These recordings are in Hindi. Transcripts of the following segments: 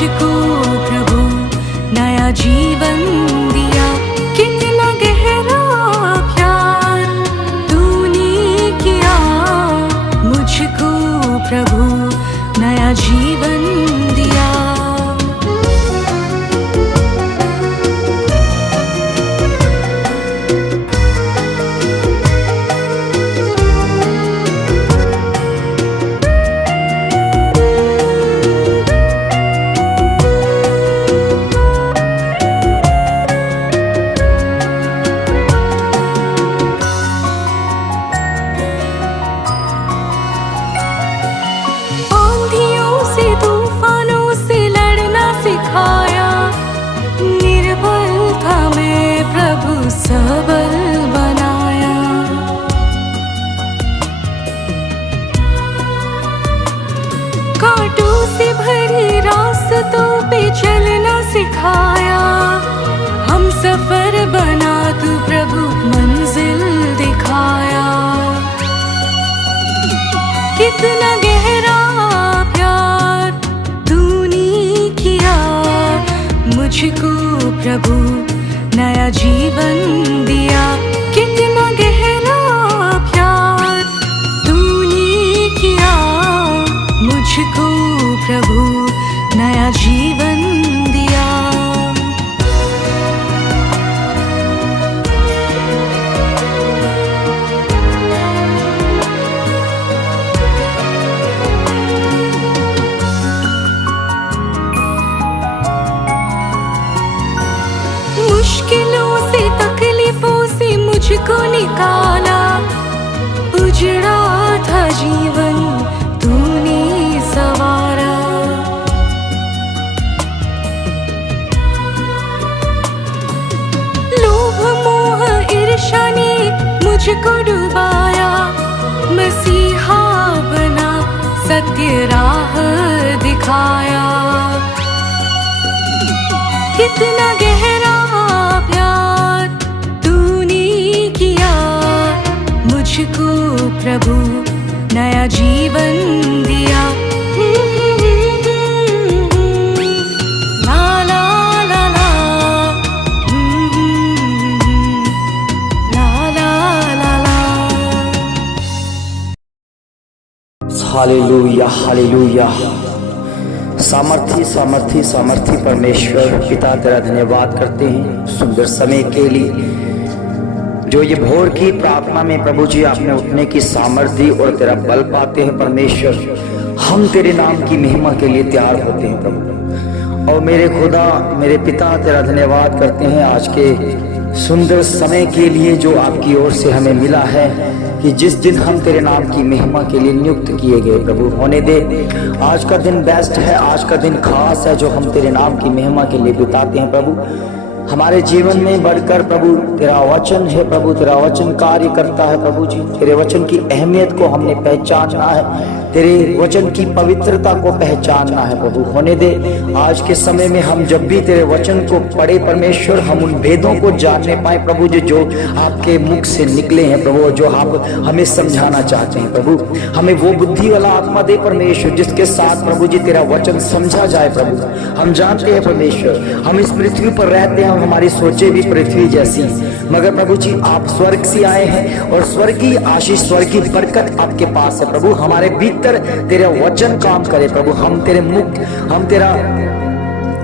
मुझको प्रभु नया जीवन दिया। कितना गहरा प्यार तूने किया, मुझको प्रभु नया जीवन दिया। सबल बनाया, कांटों से भरी रास्तों पे चलना सिखाया। हम सफर बना तू प्रभु मंजिल दिखाया। कितना गहरा प्यार तूने किया, मुझको प्रभु नया जीवन दिया। कितना गहरा प्यार तूने किया, मुझको प्रभु नया जीवन दिया। मुश्किलों से तकलीफों से मुझको निकाला। उजड़ा था जीवन तूने संवारा। लोभ मोह ईर्ष्या ने मुझको डुबाया। मसीहा बना सत्य राह दिखाया। कितना गहरा प्यार तूने किया, मुझको प्रभु नया जीवन दिया। ला ला ला ला, ला ला ला ला। हालेलुया हालेलुया। सामर्थी सामर्थी सामर्थी परमेश्वर पिता तेरा धन्यवाद करते हैं सुंदर समय के लिए, जो ये भोर की प्रार्थना में प्रभु जी आपने उठने की सामर्थ्य और तेरा बल पाते हैं परमेश्वर। हम तेरे नाम की महिमा के लिए तैयार होते हैं प्रभु। और मेरे खुदा मेरे पिता तेरा धन्यवाद करते हैं आज के सुंदर समय के लिए जो आपकी ओर से हमें मिला है, कि जिस दिन हम तेरे नाम की महिमा के लिए नियुक्त किए गए प्रभु होने दे। आज का दिन बेस्ट है, आज का दिन खास है जो हम तेरे नाम की महिमा के लिए बिताते हैं प्रभु। हमारे जीवन में बढ़कर प्रभु तेरा वचन है प्रभु, तेरा वचन कार्य करता है प्रभु जी। तेरे वचन की अहमियत को हमने पहचानना है, तेरे वचन की पवित्रता को पहचानना है प्रभु होने दे। आज के समय में हम जब भी तेरे वचन को पढ़े परमेश्वर, हम उन भेदों को जानने पाए प्रभु जी जो आपके मुख से निकले हैं प्रभु, जो आप हमें समझाना चाहते हैं प्रभु। हमें वो बुद्धि वाला आत्मा दे परमेश्वर जिसके साथ प्रभु जी तेरा वचन समझा जाए प्रभु। हम जानते हैं परमेश्वर हम इस पृथ्वी पर रहते हैं, हमारी सोचे भी पृथ्वी जैसी, मगर प्रभु जी आप स्वर्ग से आए हैं और स्वर्ग की आशीष स्वर्ग की बरकत आपके पास है प्रभु। हमारे भीतर तेरा वचन काम करे प्रभु। हम तेरा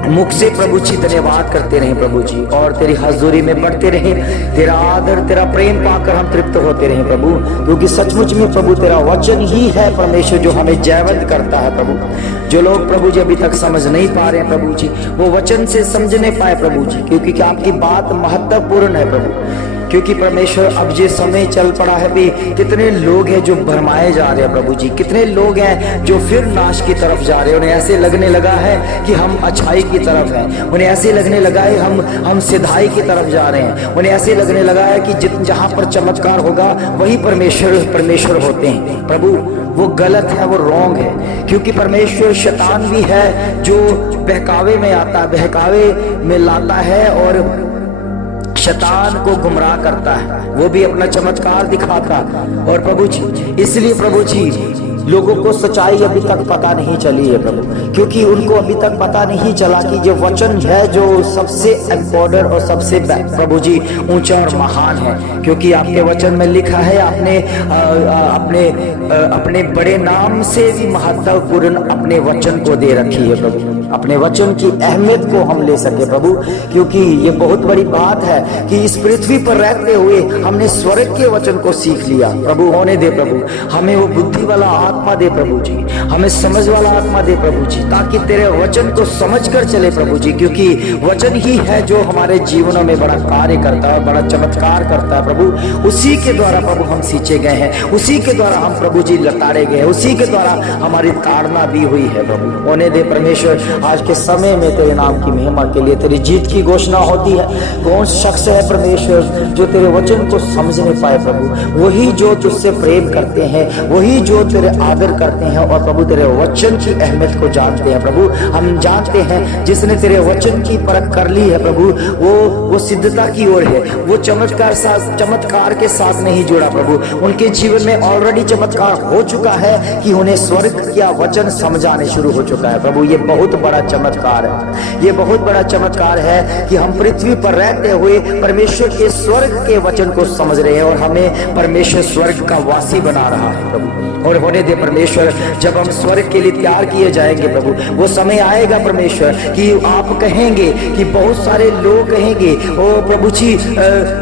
मुख से प्रभु जी धन्यवाद करते रहे प्रभु जी, और तेरी हजूरी में बढ़ते रहे। तेरा आदर तेरा प्रेम पाकर हम तृप्त होते रहे प्रभु, क्योंकि सचमुच में प्रभु तेरा वचन ही है परमेश्वर जो हमें जयवंत करता है प्रभु। जो लोग प्रभु जी अभी तक समझ नहीं पा रहे हैं प्रभु जी, वो वचन से समझने पाए प्रभु जी, क्योंकि आपकी बात महत्वपूर्ण है प्रभु। क्योंकि परमेश्वर अब ये समय चल पड़ा है भी, कितने लोग हैं जो भरमाए जा रहे हैं प्रभु जी, कितने लोग हैं जो फिर नाश की तरफ जा रहे हैं। उन्हें ऐसे लगने लगा है कि हम अच्छाई की तरफ हैं, उन्हें ऐसे लगने लगा है हम सिधाई की तरफ जा रहे हैं, उन्हें ऐसे लगने लगा है कि जहां पर चमत्कार होगा वही परमेश्वर होते हैं प्रभु। वो गलत है, वो रॉन्ग है, क्योंकि परमेश्वर शैतान भी है जो बहकावे में आता है, बहकावे में लाता है और शैतान को गुमराह करता है, वो भी अपना चमत्कार दिखाता। और प्रभु जी इसलिए प्रभु जी लोगों को सच्चाई अभी तक पता नहीं चली है प्रभु, क्योंकि उनको अभी तक पता नहीं चला कि ये वचन है जो सबसे इम्पोर्टेंट और सबसे प्रभु जी ऊंचा और महान है। क्योंकि आपके वचन में लिखा है आपने अपने बड़े नाम से भी महत्वपूर्ण अपने वचन को दे रखी है प्रभु। अपने वचन की अहमियत को हम ले सके प्रभु, क्योंकि ये बहुत बड़ी बात है कि इस पृथ्वी पर रहते हुए हमने स्वर्ग के वचन को सीख लिया प्रभु। होने दे प्रभु, हमें वो बुद्धि वाला आत्मा दे प्रभु जी, हमें समझ वाला आत्मा दे प्रभु जी, ताकि तेरे वचन को समझ कर चले प्रभु जी। क्योंकि वचन ही है जो हमारे जीवनों में बड़ा कार्य करता है, बड़ा चमत्कार करता है प्रभु। उसी के द्वारा प्रभु हम सींचे गए हैं, उसी के द्वारा हम प्रभु जी लताड़े गए हैं, उसी के द्वारा हमारी ताड़ना भी हुई है प्रभु। होने दे परमेश्वर, आज के समय में तेरे नाम की महिमा के लिए तेरी जीत की घोषणा होती है। कौन शख्स है परमेश्वर जो तेरे वचन को समझ नहीं पाए प्रभु? वही जो तुझसे प्रेम करते हैं, वही जो तेरे आदर करते हैं और प्रभु तेरे वचन की अहमियत को जानते हैं प्रभु। हम जानते हैं जिसने तेरे वचन की परख कर ली है प्रभु, वो सिद्धता की ओर है। वो चमत्कार के साथ नहीं जुड़ा प्रभु, उनके जीवन में ऑलरेडी चमत्कार हो चुका है कि उन्हें स्वर्ग का वचन समझाने शुरू हो चुका है प्रभु। ये बहुत बड़ा चमत्कार है, ये बहुत बड़ा चमत्कार है कि हम पृथ्वी पर रहते हुए परमेश्वर के स्वर्ग के वचन को समझ रहे हैं और हमें परमेश्वर स्वर्ग का वासी बना रहा है प्रभु। और होने दे परमेश्वर, जब हम स्वर्ग के लिए तैयार किए जाएंगे प्रभु, वो समय आएगा परमेश्वर कि आप कहेंगे कि बहुत सारे लोग कहेंगे, ओ प्रभु जी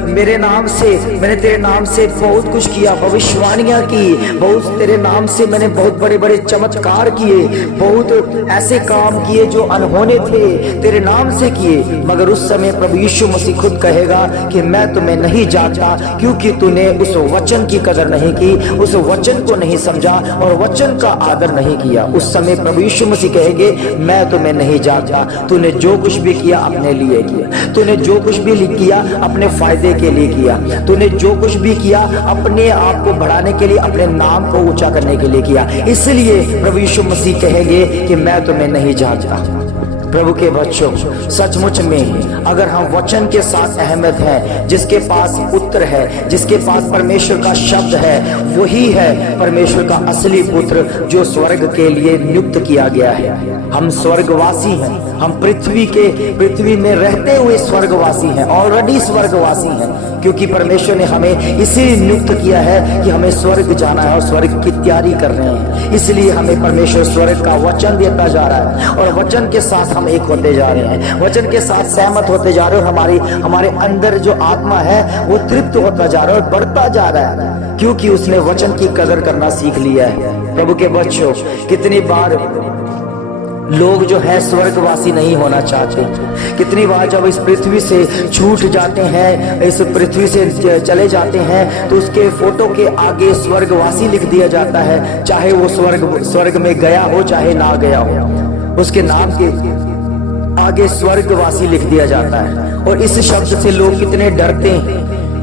मेरे नाम से, मैंने तेरे नाम से बहुत कुछ किया, भविष्यवाणियां की, बहुत तेरे नाम से मैंने बहुत बड़े बड़े चमत्कार किए, बहुत ऐसे काम किए जो अनहोने थे, तेरे नाम से किए। मगर उस समय प्रभु यीशु मसीह खुद कहेगा कि मैं तुम्हें नहीं जानता, क्योंकि तूने उस वचन की कदर नहीं की, उस वचन को नहीं समझा और वचन का आदर नहीं किया। उस समय प्रभु यीशु मसीह कहेंगे मैं तुम्हें नहीं जानता, तूने जो कुछ भी किया अपने लिए किया, तूने जो कुछ भी किया अपने फायदे के लिए किया, तूने जो कुछ भी किया अपने आप को बढ़ाने के लिए, अपने नाम को ऊंचा करने के लिए किया। इसलिए प्रभु यीशु मसीह कहेंगे कि मैं तुम्हें नहीं जानता। प्रभु के बच्चों, सचमुच में अगर हम वचन के साथ अहमत हैं, जिसके पास पुत्र है, जिसके पास परमेश्वर का शब्द है, वही है परमेश्वर का असली पुत्र जो स्वर्ग के लिए नियुक्त किया गया है। हम स्वर्गवासी हैं, हम पृथ्वी में रहते हुए स्वर्गवासी हैं, ऑलरेडी स्वर्गवासी हैं, क्योंकि परमेश्वर ने हमें इसीलिए नियुक्त किया है कि हमें स्वर्ग जाना है और स्वर्ग की तैयारी कर रहे हैं। इसलिए हमें परमेश्वर स्वर्ग का वचन देता जा रहा है और वचन के साथ हम एक होते जा रहे हैं, वचन के साथ सहमत होते जा रहे हैं और हमारे अंदर जो आत्मा है वो तृप्त होता जा रहा है और बढ़ता जा रहा है, क्योंकि उसने वचन की कदर करना सीख लिया है। प्रभु के बच्चों, कितनी बार लोग जो है स्वर्गवासी नहीं होना चाहते, कितनी बार जब इस पृथ्वी से छूट जाते हैं, इस पृथ्वी से चले जाते हैं, तो उसके फोटो के आगे स्वर्गवासी लिख दिया जाता है, चाहे वो स्वर्ग में गया हो चाहे ना गया हो, उसके नाम के आगे स्वर्गवासी लिख दिया जाता है। और इस शब्द से लोग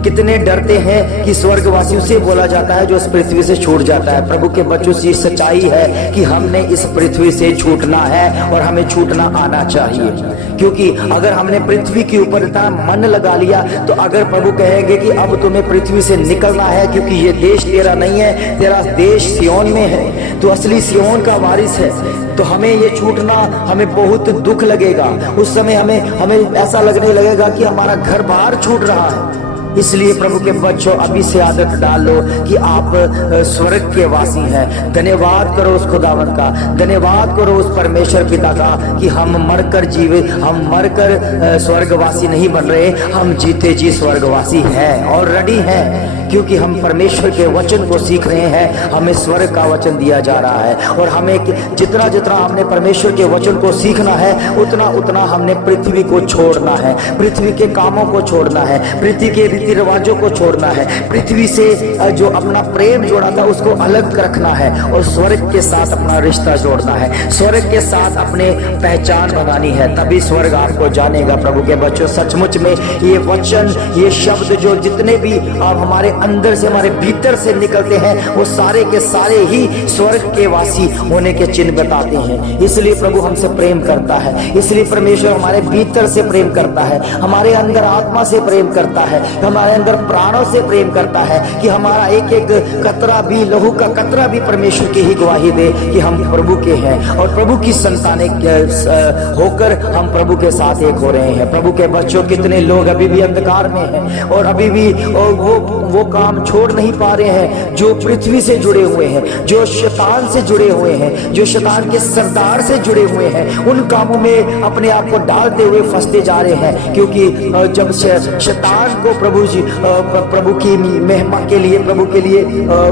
कितने डरते हैं कि स्वर्गवासियों से बोला जाता है जो इस पृथ्वी से छूट जाता है। प्रभु के बच्चों से सच्चाई है कि हमने इस पृथ्वी से छूटना है और हमें छूटना आना चाहिए, क्योंकि अगर हमने पृथ्वी के ऊपर इतना मन लगा लिया तो अगर प्रभु कहेंगे कि अब तुम्हें पृथ्वी से निकलना है क्योंकि ये देश तेरा नहीं है, तेरा देश सियोन में है, तो असली सियोन का वारिस है, तो हमें ये छूटना, हमें बहुत दुख लगेगा। उस समय हमें ऐसा लगने लगेगा कि हमारा घर बाहर छूट रहा है। इसलिए प्रभु के बच्चों, अभी से आदत डाल लो कि आप स्वर्ग के वासी हैं। धन्यवाद करो उस खुदावंत का, धन्यवाद करो उस परमेश्वर पिता का कि हम मरकर स्वर्गवासी नहीं बन रहे, हम जीते जी स्वर्गवासी हैं, ऑलरेडी हैं, क्योंकि हम परमेश्वर के वचन को सीख रहे हैं। हमें स्वर्ग का वचन दिया जा रहा है और हमें जितना हमने परमेश्वर के वचन को सीखना है उतना हमने पृथ्वी को छोड़ना है, पृथ्वी के कामों को छोड़ना है, पृथ्वी के रीति रिवाजों को छोड़ना है, पृथ्वी से जो अपना प्रेम जोड़ा था उसको अलग रखना है और स्वर्ग के साथ अपना रिश्ता जोड़ना है, स्वर्ग के साथ अपने पहचान बनानी है, तभी स्वर्ग आपको जानेगा। प्रभु के बच्चों, सचमुच में ये वचन, ये शब्द जो जितने भी आप हमारे अंदर से, हमारे भीतर से निकलते हैं, वो सारे के सारे ही स्वर्ग के वासी होने के चिन्ह बताते हैं। इसलिए प्रभु हमसे प्रेम करता है, इसलिए परमेश्वर हमारे भीतर से प्रेम करता है, हमारे अंदर आत्मा से प्रेम करता है, हमारे अंदर प्राणों से प्रेम करता है, कि हमारा एक एक कतरा भी, लहू का कतरा भी परमेश्वर की ही गवाही दे कि हम प्रभु के हैं और प्रभु की संतानें होकर हम प्रभु के साथ एक हो रहे हैं। प्रभु के बच्चों, कितने लोग अभी भी अंधकार में हैं और अभी भी वो काम छोड़ नहीं पा रहे हैं जो पृथ्वी से जुड़े हुए हैं, जो शैतान से जुड़े हुए हैं, जो शैतान के सरदार से जुड़े हुए हैं। उन कामों में अपने आप को डालते हुए फंसते जा रहे हैं, क्योंकि जब शैतान को प्रभु की महिमा के लिए, प्रभु के लिए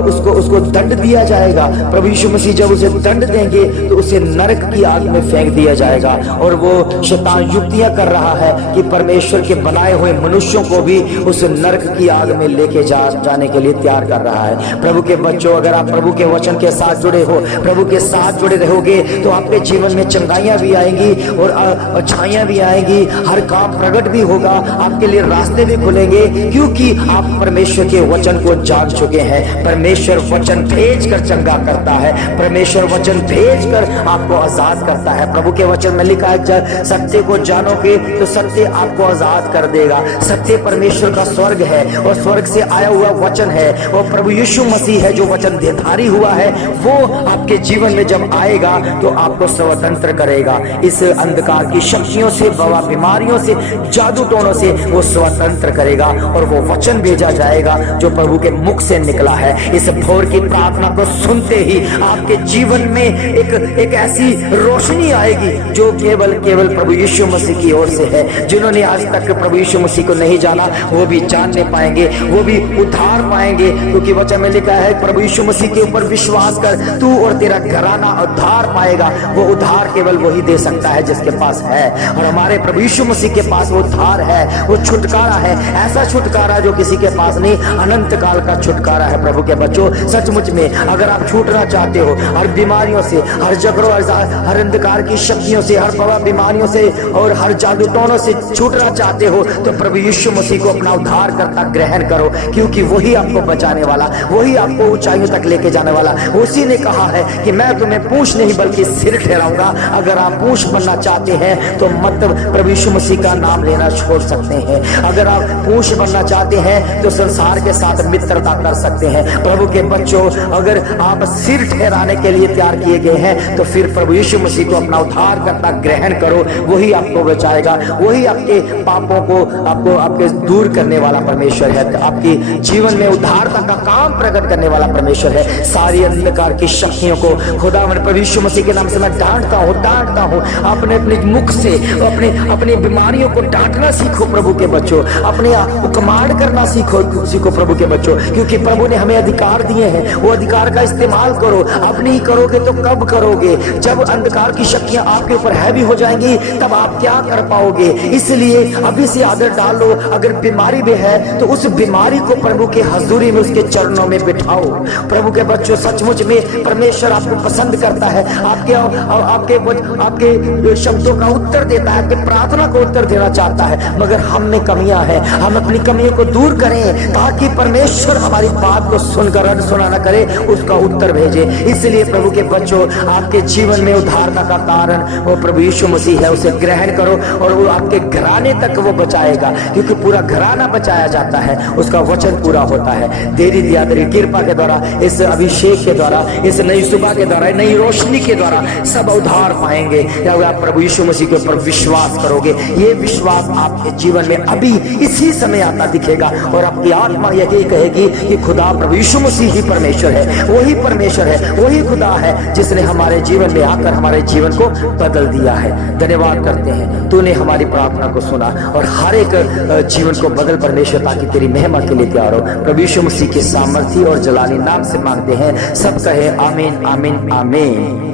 उसको दंड दिया जाएगा। प्रभु यीशु मसीह जब उसे दंड देंगे तो उसे नरक की आग में फेंक दिया जाएगा। और वो शैतान युक्तियां कर रहा है कि परमेश्वर के बनाए हुए मनुष्यों को भी उस नरक की आग में लेके जाने के लिए तैयार कर रहा है। प्रभु के बच्चों, अगर आप प्रभु के वचन के साथ जुड़े हो, प्रभु के साथ जुड़े रहोगे तो आपके जीवन में चंगाइयां भी आएंगी और अच्छाइयां भी आएंगी। हर काम प्रकट भी होगा, आपके लिए रास्ते भी खुलेंगे, क्योंकि आप परमेश्वर के वचन को जान चुके हैं। परमेश्वर वचन भेजकर चंगा करता है, परमेश्वर वचन भेजकर आपको आजाद करता है। प्रभु के वचन में लिखा है, सत्य को जानोगे तो सत्य आपको आजाद कर देगा। सत्य परमेश्वर का स्वर्ग है और स्वर्ग से आया हुआ वचन है, और प्रभु यीशु मसीह है जो वचन देधारी हुआ है। वो आपके जीवन में जब आएगा तो आपको स्वतंत्र करेगा, इस अंधकार की शक्तियों से, बवा बीमारियों से, जादू टोनों से वो स्वतंत्र करेगा। और वो वचन भेजा जाएगा जो प्रभु के मुख से निकला है। इस भोर की प्रार्थना को सुनते ही आपके जीवन में एक ऐसी रोशनी आएगी जो केवल प्रभु यीशु मसीह की ओर से है। जिन्होंने आज तक प्रभु यीशु मसीह को नहीं जाना वो भी जानने पाएंगे, वो भी उद्धार पाएंगे, क्योंकि वचन में लिखा है, प्रभु यीशु मसीह के ऊपर विश्वास कर, तू और तेरा घराना उद्धार पाएगा। वो उद्धार केवल वही दे सकता है जिसके पास है, और हमारे प्रभु यीशु मसीह के पास वो उद्धार है, वो छुटकारा है। ऐसा छुटकारा जो किसी के पास नहीं, अनंत काल का छुटकारा है। प्रभु के बच्चों, सचमुच में अगर आप छूटना चाहते हो हर बीमारियों से, हर झगड़ों, हर अंधकार की शक्तियों से, हर बवा बीमारियों से और हर जादू टोनों से छूटना चाहते हो, तो प्रभु यीशु मसीह को अपना उद्धार करता ग्रहण करो, क्योंकि वही आपको बचाने वाला, वही आपको ऊंचाइयों तक लेके जाने वाला। उसी ने कहा है कि मैं तुम्हें पूंछ नहीं बल्कि सिर ठहराऊंगा। अगर आप पूंछ बनना चाहते हैं तो मत प्रभु यीशु मसीह का नाम लेना छोड़ सकते हैं। अगर आप पूंछ बनना चाहते हैं तो संसार के साथ मित्रता कर सकते हैं। प्रभु के बच्चों, अगर आप सिर ठहराने के लिए तैयार किए गए हैं तो फिर प्रभु यीशु मसीह को अपना उद्धार करता ग्रहण करो। वही आपको बचाएगा, वही आपके पापों को आपके दूर करने वाला परमेश्वर है, आपकी जीवन में उद्धारता का काम प्रकट करने वाला परमेश्वर है। सारी अंधकार की शक्तियों को खुदा प्रभु यीशु मसीह के नाम से मैं डांटता हूँ। आपने अपने मुख से अपनी बीमारियों को डांटना सीखो प्रभु के बच्चों, अपने कमांड करना सीखो प्रभु के बच्चों, क्योंकि प्रभु ने हमें अधिकार दिए हैं। वो अधिकार का इस्तेमाल करो। अब नहीं करोगे तो कब करोगे? जब अंधकार की शक्तियां आपके ऊपर हैवी हो जाएंगी तब आप क्या कर पाओगे? इसलिए अभी से आदत डालो। अगर बीमारी भी है तो उस बीमारी को प्रभु के हजूरी में, उसके चरणों में बिठाओ। प्रभु के बच्चों, सचमुच में परमेश्वर आपको पसंद करता है, आपके शब्दों का उत्तर देता है, आपकी प्रार्थना को उत्तर देना चाहता है, मगर हम में कमियां हैं। हम अपनी कमियों को दूर करें ताकि परमेश्वर हमारी बात को सुनकर रट सुना न करे, उसका उत्तर भेजे। इसलिए प्रभु के बच्चों, आपके जीवन में उद्धारता का कारण वो प्रभु यीशु मसीह है। उसे ग्रहण करो और वो आपके घराने तक वो बचाएगा, क्योंकि पूरा घराना बचाया जाता है, उसका वचन पूरा होता है। देरी दिया तेरी कृपा के द्वारा, इस अभिषेक के द्वारा, इस नई सुबह के द्वारा, नई रोशनी के द्वारा सब उद्धार पाएंगे। या आप प्रभु यीशु मसीह के ऊपर विश्वास करोगे, ये विश्वास आपके जीवन में अभी इसी समय आता दिखेगा और आपकी आत्मा यही कहेगी कि खुदा प्रभु यीशु मसीह ही परमेश्वर है। वही परमेश्वर है, वही खुदा है जिसने हमारे जीवन में आकर हमारे जीवन को बदल दिया है। धन्यवाद करते हैं, तूने हमारी प्रार्थना को सुना और हर एक जीवन को बदल परमेश्वर, ताकि तेरी महिमा के लिए तैयार हो। प्रभु यीशु मसीह के सामर्थी और जलाली नाम से मांगते हैं, सब कहे आमीन आमीन आमीन।